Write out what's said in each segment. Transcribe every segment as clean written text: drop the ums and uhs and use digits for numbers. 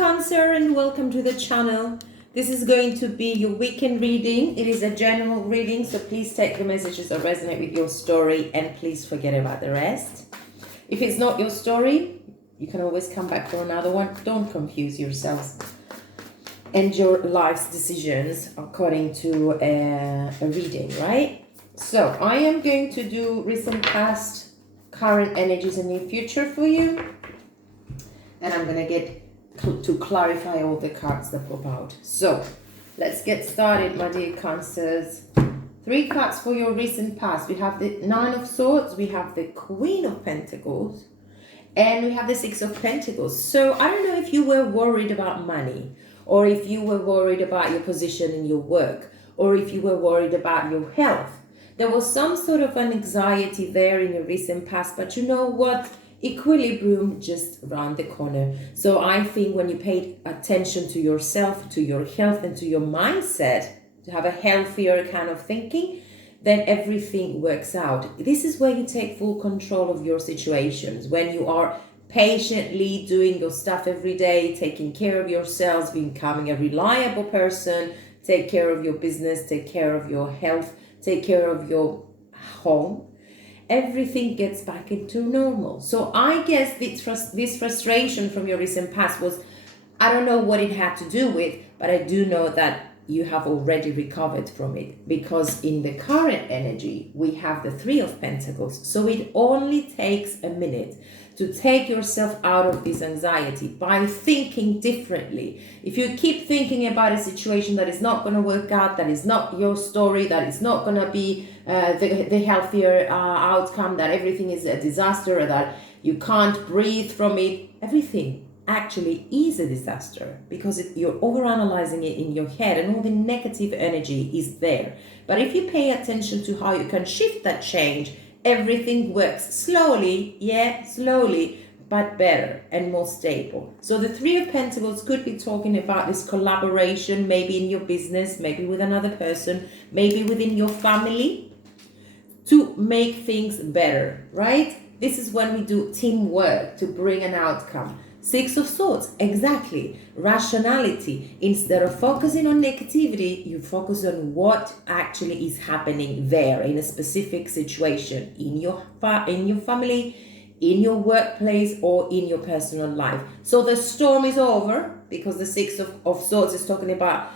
Cancer, and welcome to the channel. This is going to be your weekend reading. It is a general reading, so please take the messages that resonate with your story and please forget about the rest. If it's not your story, you can always come back for another one. Don't confuse yourselves and your life's decisions according to a reading, right? So I am going to do recent, past, current energies and near future for you. And I'm going to get to clarify all the cards that pop out. So let's get started, my dear Cancers. 3 cards for your recent past. We have the 9 of Swords, we have the Queen of Pentacles, and we have the 6 of Pentacles. So I don't know if you were worried about money, or if you were worried about your position in your work, or if you were worried about your health. There was some sort of an anxiety there in your recent past, but you know what? Equilibrium just around the corner. So I think when you pay attention to yourself, to your health, and to your mindset, to have a healthier kind of thinking, then everything works out. This is where you take full control of your situations, when you are patiently doing your stuff every day, taking care of yourselves, becoming a reliable person, take care of your business, take care of your health, take care of your home. Everything gets back into normal. So I guess this frustration from your recent past was, I don't know what it had to do with, but I do know that you have already recovered from it, because in the current energy, we have the 3 of Pentacles. So it only takes a minute to take yourself out of this anxiety by thinking differently. If you keep thinking about a situation that is not going to work out, that is not your story, that is not going to be the healthier outcome, that everything is a disaster, or that you can't breathe from it, everything actually is a disaster, because you're overanalyzing it in your head and all the negative energy is there. But if you pay attention to how you can shift that change, everything works slowly, slowly, but better and more stable. So the 3 of Pentacles could be talking about this collaboration, maybe in your business, maybe with another person, maybe within your family, to make things better, right? This is when we do teamwork to bring an outcome. 6 of Swords, exactly. Rationality. Instead of focusing on negativity, you focus on what actually is happening there in a specific situation, in your family, in your workplace, or in your personal life. So the storm is over, because the 6 of Swords is talking about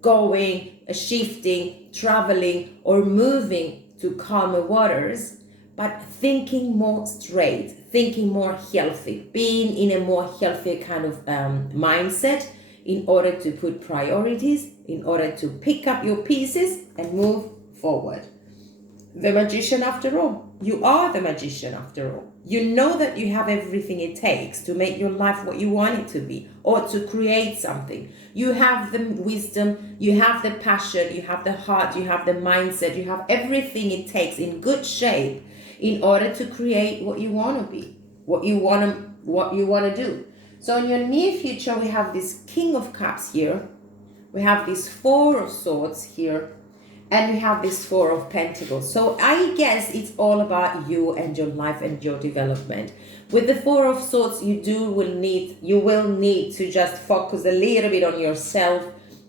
going, shifting, traveling, or moving to calmer waters, but thinking more straight, thinking more healthy, being in a more healthy kind of mindset, in order to put priorities, in order to pick up your pieces and move forward. The Magician, after all. You are the Magician after all. You know that you have everything it takes to make your life what you want it to be, or to create something. You have the wisdom, you have the passion, you have the heart, you have the mindset, you have everything it takes in good shape in order to create what you want to be, what you want to do. So in your near future, we have this King of Cups here, we have this 4 of Swords here, and we have this 4 of Pentacles. So I guess it's all about you and your life and your development. With the 4 of Swords, you will need to just focus a little bit on yourself,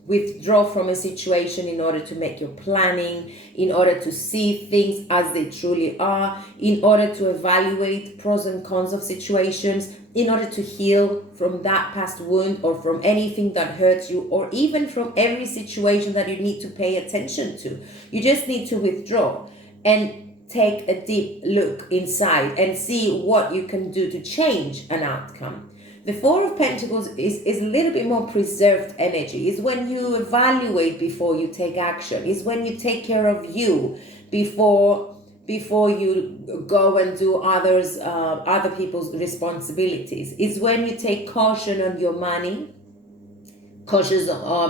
withdraw from a situation in order to make your planning, in order to see things as they truly are, in order to evaluate pros and cons of situations, in order to heal from that past wound, or from anything that hurts you, or even from every situation that you need to pay attention to. You just need to withdraw and take a deep look inside and see what you can do to change an outcome. The 4 of Pentacles is a little bit more preserved energy. It's when you evaluate before you take action. It's when you take care of you before you go and do other people's responsibilities. It's when you take caution on your money,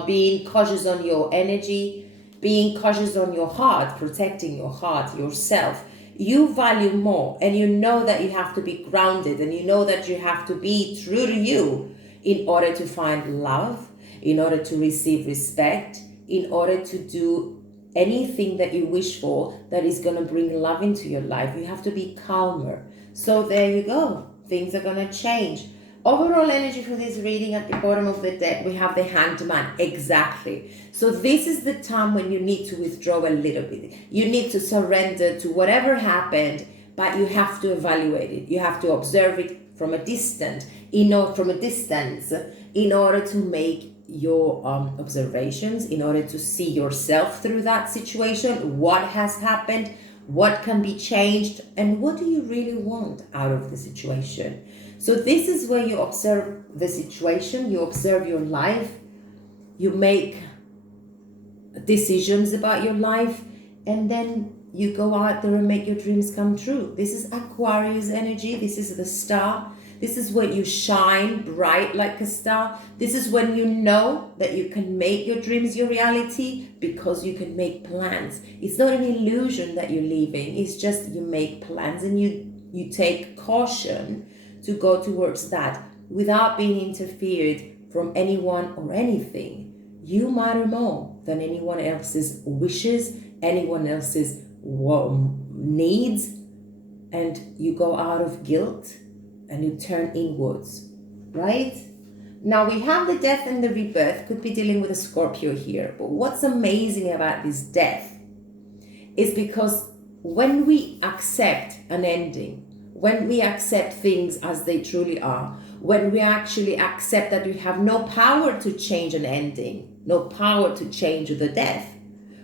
being cautious on your energy, being cautious on your heart, protecting your heart, yourself. You value more, and you know that you have to be grounded, and you know that you have to be true to you in order to find love, in order to receive respect, in order to do anything that you wish for that is going to bring love into your life. You have to be calmer. So there you go. Things are going to change. Overall energy for this reading, at the bottom of the deck, we have the Hangman. Exactly. So this is the time when you need to withdraw a little bit. You need to surrender to whatever happened, but you have to evaluate it. You have to observe it from a distance, in order to make your observations, in order to see yourself through that situation, what has happened, what can be changed, and what do you really want out of the situation. So this is where you observe the situation, you observe your life, you make decisions about your life, and then you go out there and make your dreams come true. This is Aquarius energy. This is the star. This is when you shine bright like a star. This is when you know that you can make your dreams your reality because you can make plans. It's not an illusion that you're living. It's just you make plans and you take caution to go towards that without being interfered from anyone or anything. You matter more than anyone else's wishes, anyone else's needs, and you go out of guilt and you turn inwards, right? Now we have the death and the rebirth, could be dealing with a Scorpio here, but what's amazing about this death is because when we accept an ending, when we accept things as they truly are, when we actually accept that we have no power to change an ending, no power to change the death,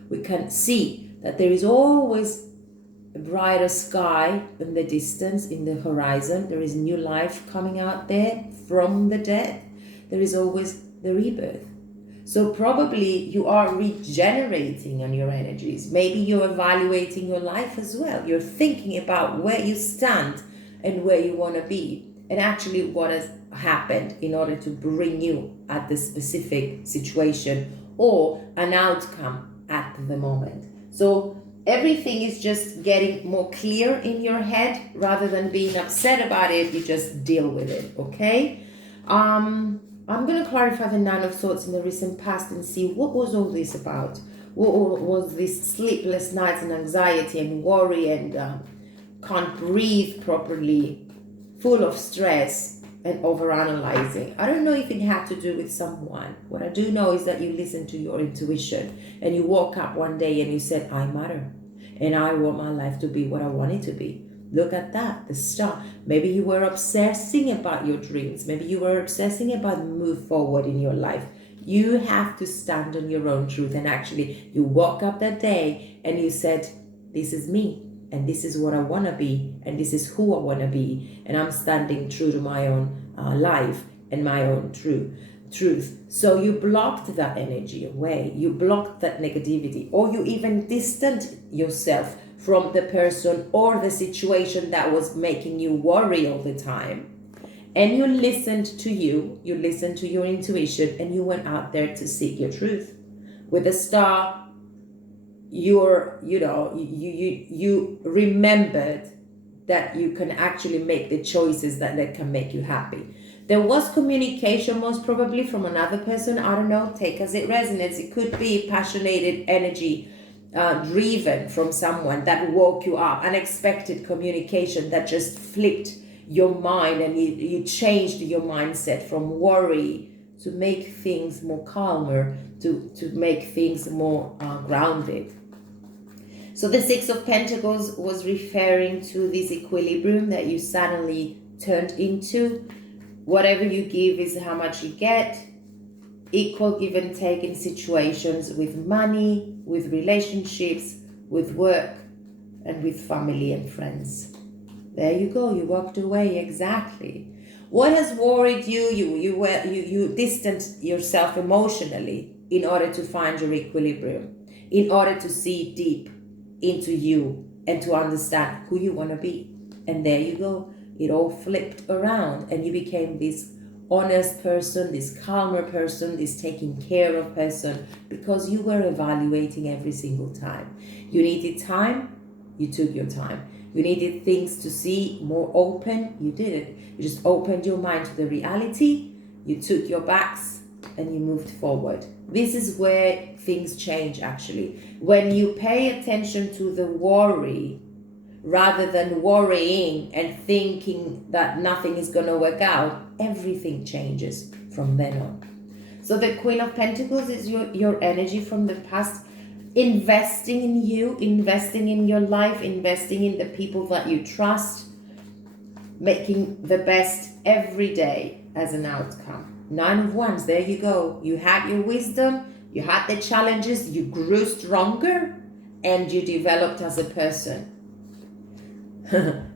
we can see that there is always a brighter sky in the distance, in the horizon. There is new life coming out there from the death. There is always the rebirth. So probably you are regenerating on your energies. Maybe you're evaluating your life as well. You're thinking about where you stand and where you want to be, and actually what has happened in order to bring you at the specific situation or an outcome at the moment. So everything is just getting more clear in your head. Rather than being upset about it, you just deal with it, okay? I'm going to clarify the Nine of Swords in the recent past and see what was all this about. What was this sleepless nights and anxiety and worry and can't breathe properly, full of stress and overanalyzing. I don't know if it had to do with someone. What I do know is that you listened to your intuition and you woke up one day and you said, I matter and I want my life to be what I want it to be. Look at that, the star. Maybe you were obsessing about your dreams. Maybe you were obsessing about the move forward in your life. You have to stand on your own truth, and actually you woke up that day and you said, this is me. And this is what I want to be, and this is who I want to be, and I'm standing true to my own life and my own truth. So you blocked that energy away, you blocked that negativity, or you even distanced yourself from the person or the situation that was making you worry all the time. And you listened to you listened to your intuition, and you went out there to seek your truth. With the star, you remembered that you can actually make the choices that can make you happy. There was communication, most probably from another person. I don't know, take as it resonates. It could be passionate energy driven from someone that woke you up, unexpected communication that just flipped your mind, and you changed your mindset from worry to make things more calmer, to make things more grounded. So the Six of Pentacles was referring to this equilibrium that you suddenly turned into. Whatever you give is how much you get. Equal give and take in situations with money, with relationships, with work, and with family and friends. There you go, you walked away, exactly. What has worried you? You distanced yourself emotionally in order to find your equilibrium, in order to see deep into you and to understand who you want to be. And there you go, it all flipped around and you became this honest person, this calmer person, this taking care of person, because you were evaluating every single time. You needed time, you took your time. You needed things to see more open, you did it. You just opened your mind to the reality, you took your backs and you moved forward. This is where things change actually. When you pay attention to the worry, rather than worrying and thinking that nothing is going to work out, everything changes from then on. So the Queen of Pentacles is your energy from the past, investing in you, investing in your life, investing in the people that you trust, making the best every day as an outcome. 9 of Wands, there you go. You had your wisdom, you had the challenges, you grew stronger, and you developed as a person.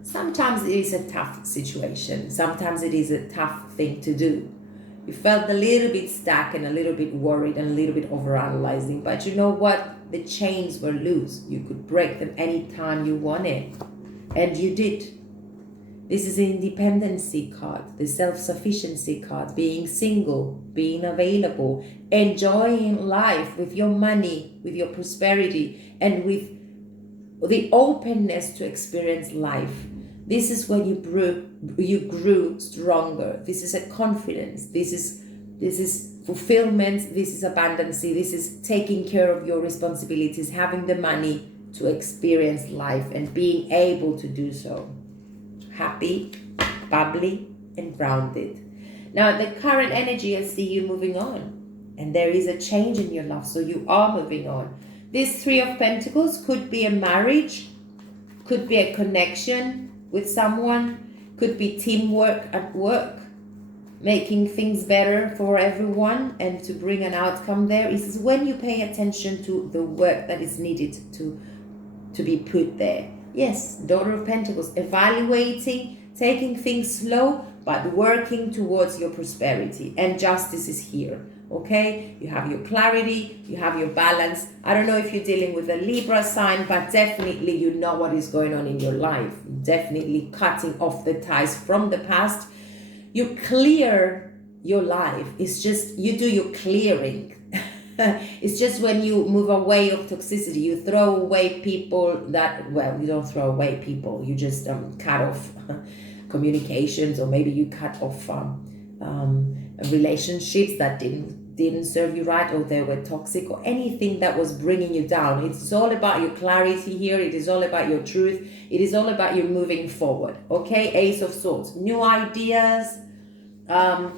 Sometimes it is a tough situation. Sometimes it is a tough thing to do. You felt a little bit stuck and a little bit worried and a little bit overanalyzing. But you know what? The chains were loose. You could break them anytime you wanted. And you did. This is the independency card, the self-sufficiency card, being single, being available, enjoying life with your money, with your prosperity, and with the openness to experience life. This is when you grew stronger. This is a confidence. This is fulfillment. This is abundance. This is taking care of your responsibilities, having the money to experience life and being able to do so. Happy, bubbly, and grounded. Now, the current energy, I see you moving on. And there is a change in your life, so you are moving on. This 3 of Pentacles could be a marriage, could be a connection with someone, could be teamwork at work, making things better for everyone and to bring an outcome there. This is when you pay attention to the work that is needed to be put there. Yes, Daughter of Pentacles, evaluating, taking things slow, but working towards your prosperity. And justice is here, okay? You have your clarity, you have your balance. I don't know if you're dealing with a Libra sign, but definitely you know what is going on in your life. Definitely cutting off the ties from the past. You clear your life. It's just, you do your clearing. It's just when you move away of toxicity, you throw away people that, well, you don't throw away people, you just cut off communications, or maybe you cut off relationships that didn't serve you right, or they were toxic, or anything that was bringing you down. It's all about your clarity here. It is all about your truth. It is all about you moving forward, okay? Ace of Swords, new ideas,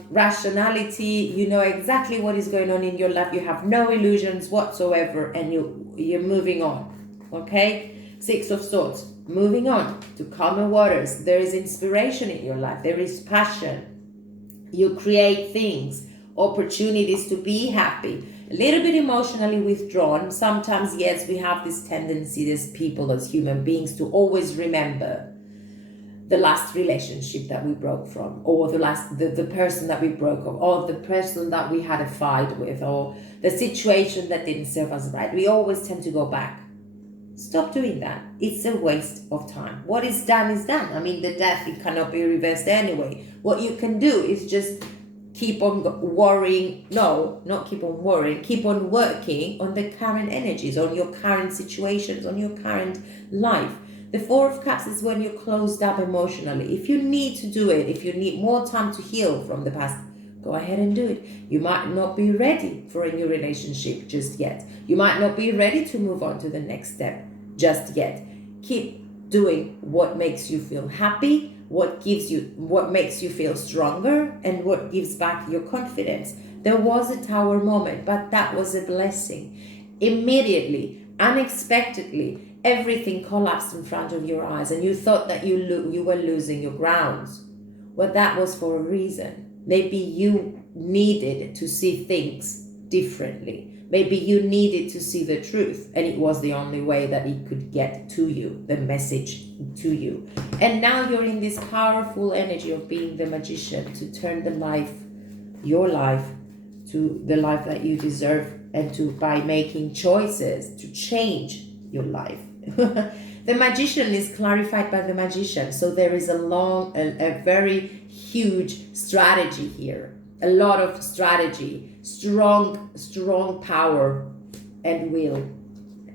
rationality. You know exactly what is going on in your life. You have no illusions whatsoever, and you're moving on, okay? 6 of Swords, moving on to calmer waters. There is inspiration in your life. There is passion. You create things, opportunities to be happy. A little bit emotionally withdrawn. Sometimes, yes, we have this tendency as people, as human beings, to always remember the last relationship that we broke from, or the person that we broke off, or the person that we had a fight with, or the situation that didn't serve us right. We always tend to go back. Stop doing that. It's a waste of time. What is done is done. I mean, the death, it cannot be reversed anyway. What you can do is just keep on worrying. No, not keep on worrying. Keep on working on the current energies, on your current situations, on your current life. The 4 of Cups is when you're closed up emotionally. If you need to do it, if you need more time to heal from the past, go ahead and do it. You might not be ready for a new relationship just yet. You might not be ready to move on to the next step just yet. Keep doing what makes you feel happy, what makes you feel stronger, and what gives back your confidence. There was a Tower moment, but that was a blessing. Immediately, unexpectedly, everything collapsed in front of your eyes, and you thought that you were losing your grounds. Well, that was for a reason. Maybe you needed to see things differently. Maybe you needed to see the truth, and it was the only way that it could get to you, the message to you. And now you're in this powerful energy of being the magician to turn your life, to the life that you deserve, and by making choices to change your life. The magician is clarified by the magician. So there is a very huge strategy here. A lot of strategy, strong power and will.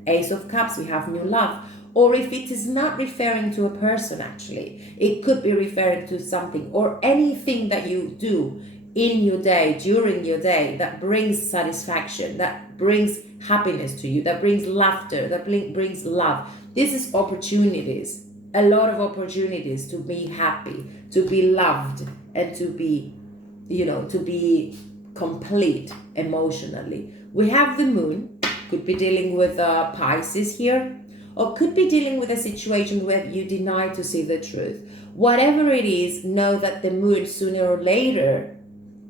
Ace of Cups, we have new love. Or if it is not referring to a person, actually, it could be referring to something or anything that you do in your day, during your day, that brings satisfaction, that brings happiness to you, that brings laughter, that brings love. This is opportunities, a lot of opportunities to be happy, to be loved, and to be to be complete emotionally. We have the moon, could be dealing with Pisces here, or could be dealing with a situation where you deny to see the truth. Whatever it is, know that the moon sooner or later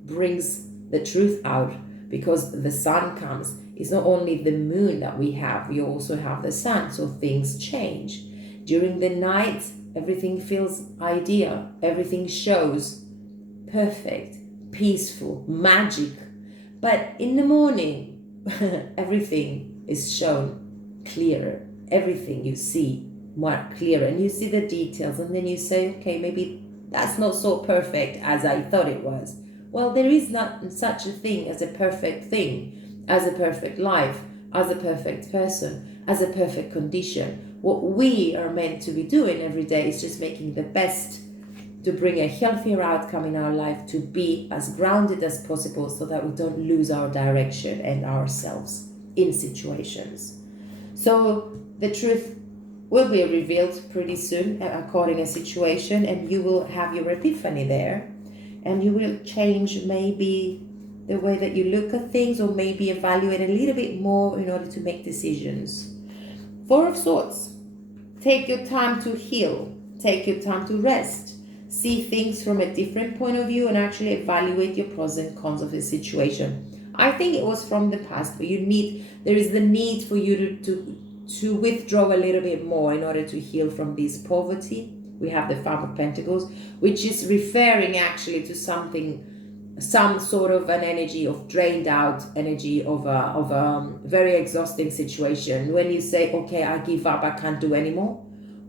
brings the truth out, because the sun comes. It's not only the moon that we have, we also have the sun, so things change. During the night, everything feels ideal, everything shows perfect, peaceful, magic. But in the morning, everything is shown clearer. Everything you see more clearer, and you see the details, and then you say, okay, maybe that's not so perfect as I thought it was. Well, there is not such a thing as a perfect thing, as a perfect life, as a perfect person, as a perfect condition. What we are meant to be doing every day is just making the best to bring a healthier outcome in our life, to be as grounded as possible so that we don't lose our direction and ourselves in situations. So the truth will be revealed pretty soon according to a situation, and you will have your epiphany there, and you will change maybe the way that you look at things, or maybe evaluate a little bit more in order to make decisions. Four of Swords. Take your time to heal. Take your time to rest. See things from a different point of view and actually evaluate your pros and cons of the situation. I think it was from the past, but there is the need for you to withdraw a little bit more in order to heal from this poverty. We have the Five of Pentacles, which is referring actually to some sort of an energy of drained out energy of a very exhausting situation. When you say, okay, I give up, I can't do anymore.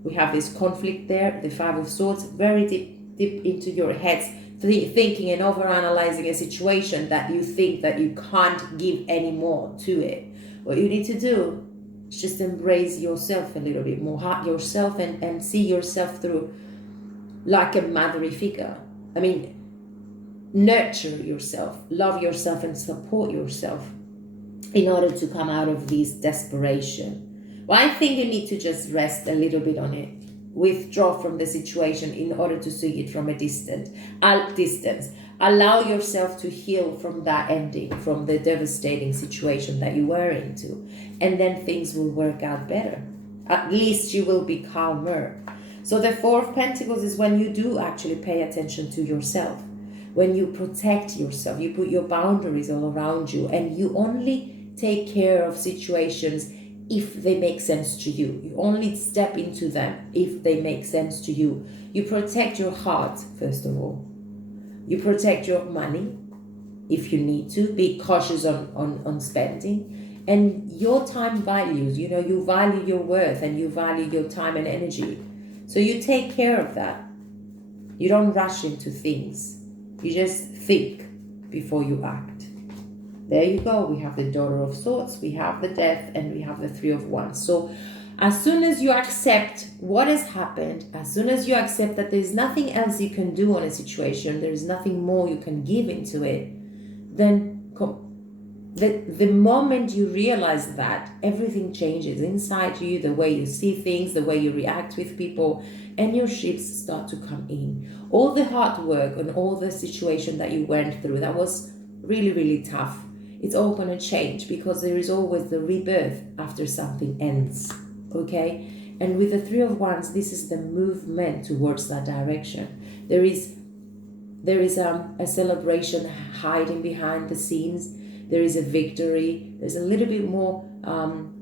We have this conflict there, the Five of Swords, very deep into your heads, thinking and overanalyzing a situation that you think that you can't give any more to it. What you need to do is just embrace yourself a little bit more, heart yourself, and see yourself through like a motherly figure. I mean, nurture yourself, love yourself, and support yourself in order to come out of this desperation. Well, I think you need to just rest a little bit on it, withdraw from the situation in order to see it from a distance. Allow yourself to heal from that ending, from the devastating situation that you were into, and then things will work out better. At least you will be calmer. So the Four of Pentacles is when you do actually pay attention to yourself, when you protect yourself, you put your boundaries all around you, and you only take care of situations if they make sense to you. You only step into them if they make sense to you. You protect your heart, first of all. You protect your money if you need to. Be cautious on spending. And your time values, you value your worth and you value your time and energy. So you take care of that. You don't rush into things. You just think before you act. There you go. We have the Daughter of Swords, we have the Death, and we have the Three of Wands. So as soon as you accept what has happened, as soon as you accept that there's nothing else you can do on a situation, there's nothing more you can give into it, then the moment you realize that, everything changes inside you, the way you see things, the way you react with people, and your ships start to come in. All the hard work and all the situation that you went through, that was really, really tough. It's all going to change, because there is always the rebirth after something ends. Okay? And with the Three of Wands, this is the movement towards that direction. There is a celebration hiding behind the scenes. There is a victory. There's a little bit more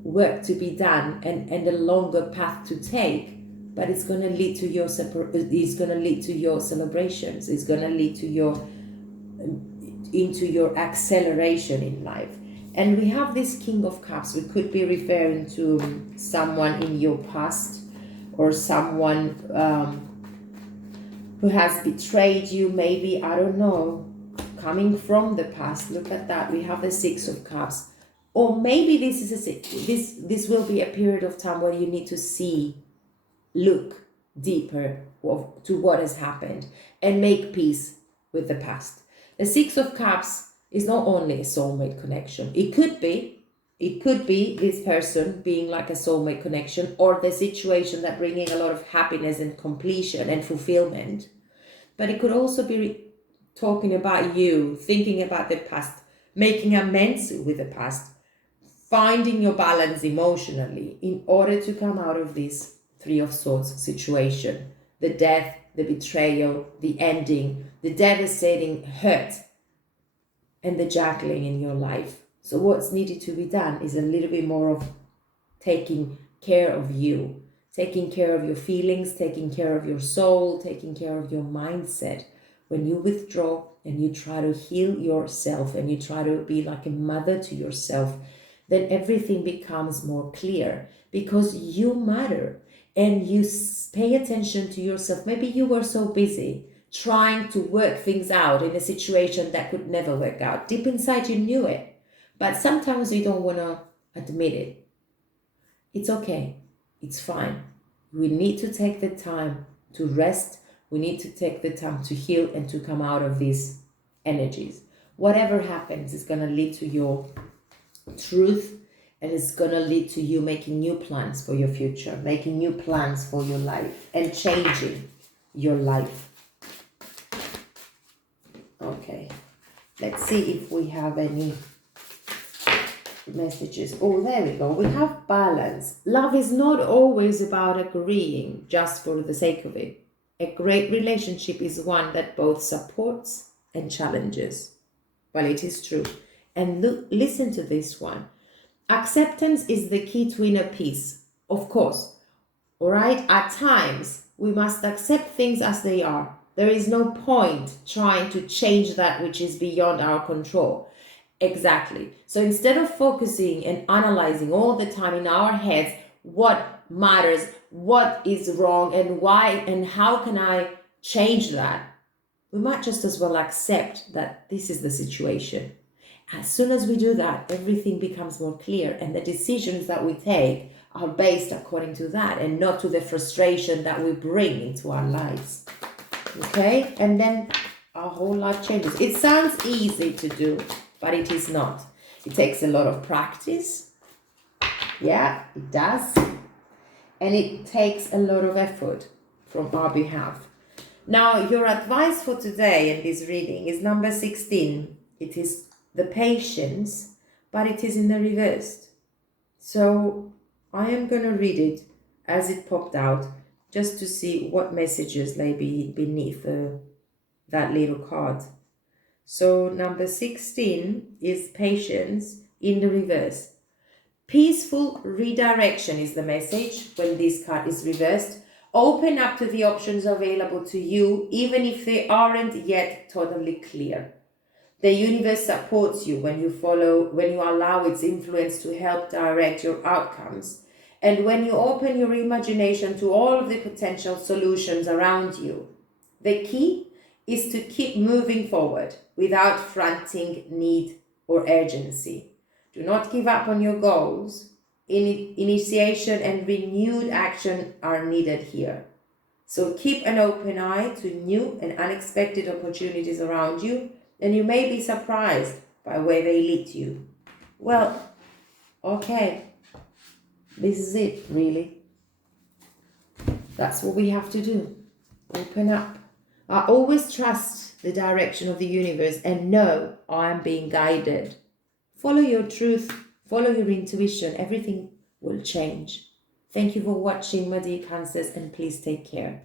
work to be done and a longer path to take. But it's going to lead to your it's going to lead to your celebrations. It's going to lead to into your acceleration in life. And we have this King of Cups. We could be referring to someone in your past, or someone who has betrayed you, maybe, I don't know, coming from the past. Look at that. We have the Six of Cups. Or maybe this will be a period of time where you need to look deeper to what has happened and make peace with the past. The Six of Cups is not only a soulmate connection. It could be this person being like a soulmate connection, or the situation that bringing a lot of happiness and completion and fulfillment. But it could also be talking about you, thinking about the past, making amends with the past, finding your balance emotionally in order to come out of this Three of Swords situation. The death, the betrayal, the ending, the devastating hurt, and the juggling in your life. So what's needed to be done is a little bit more of taking care of you, taking care of your feelings, taking care of your soul, taking care of your mindset. When you withdraw and you try to heal yourself and you try to be like a mother to yourself, then everything becomes more clear because you matter and you pay attention to yourself. Maybe you were so busy trying to work things out in a situation that could never work out. Deep inside you knew it, but sometimes you don't want to admit it. It's okay. It's fine. We need to take the time to rest. We need to take the time to heal and to come out of these energies. Whatever happens is going to lead to your truth, and it's going to lead to you making new plans for your future, making new plans for your life, and changing your life. Okay, let's see if we have any messages. Oh, there we go. We have balance. Love is not always about agreeing just for the sake of it. A great relationship is one that both supports and challenges. Well, it is true. And look, listen to this one. Acceptance is the key to inner peace. Of course. All right. At times, we must accept things as they are. There is no point trying to change that which is beyond our control. Exactly. So instead of focusing and analyzing all the time in our heads what matters, what is wrong, and why, and how can I change that, we might just as well accept that this is the situation. As soon as we do that, everything becomes more clear, and the decisions that we take are based according to that and not to the frustration that we bring into our lives. Okay? And then our whole life changes. It sounds easy to do, but it is not. It takes a lot of practice. Yeah, it does. And it takes a lot of effort from our behalf. Now, your advice for today in this reading is number 16. It is the patience, but it is in the reverse. So I am going to read it as it popped out, just to see what messages lay beneath that little card. So number 16 is patience in the reverse. Peaceful redirection is the message when this card is reversed. Open up to the options available to you, even if they aren't yet totally clear. The universe supports you when you allow its influence to help direct your outcomes. And when you open your imagination to all of the potential solutions around you. The key is to keep moving forward without frantic need or urgency. Do not give up on your goals. Initiation and renewed action are needed here. So keep an open eye to new and unexpected opportunities around you, and you may be surprised by where they lead you. Well, okay. This is it, really. That's what we have to do. Open up. I always trust the direction of the universe and know I am being guided. Follow your truth, follow your intuition. Everything will change. Thank you for watching, my dear Cancers, and please take care.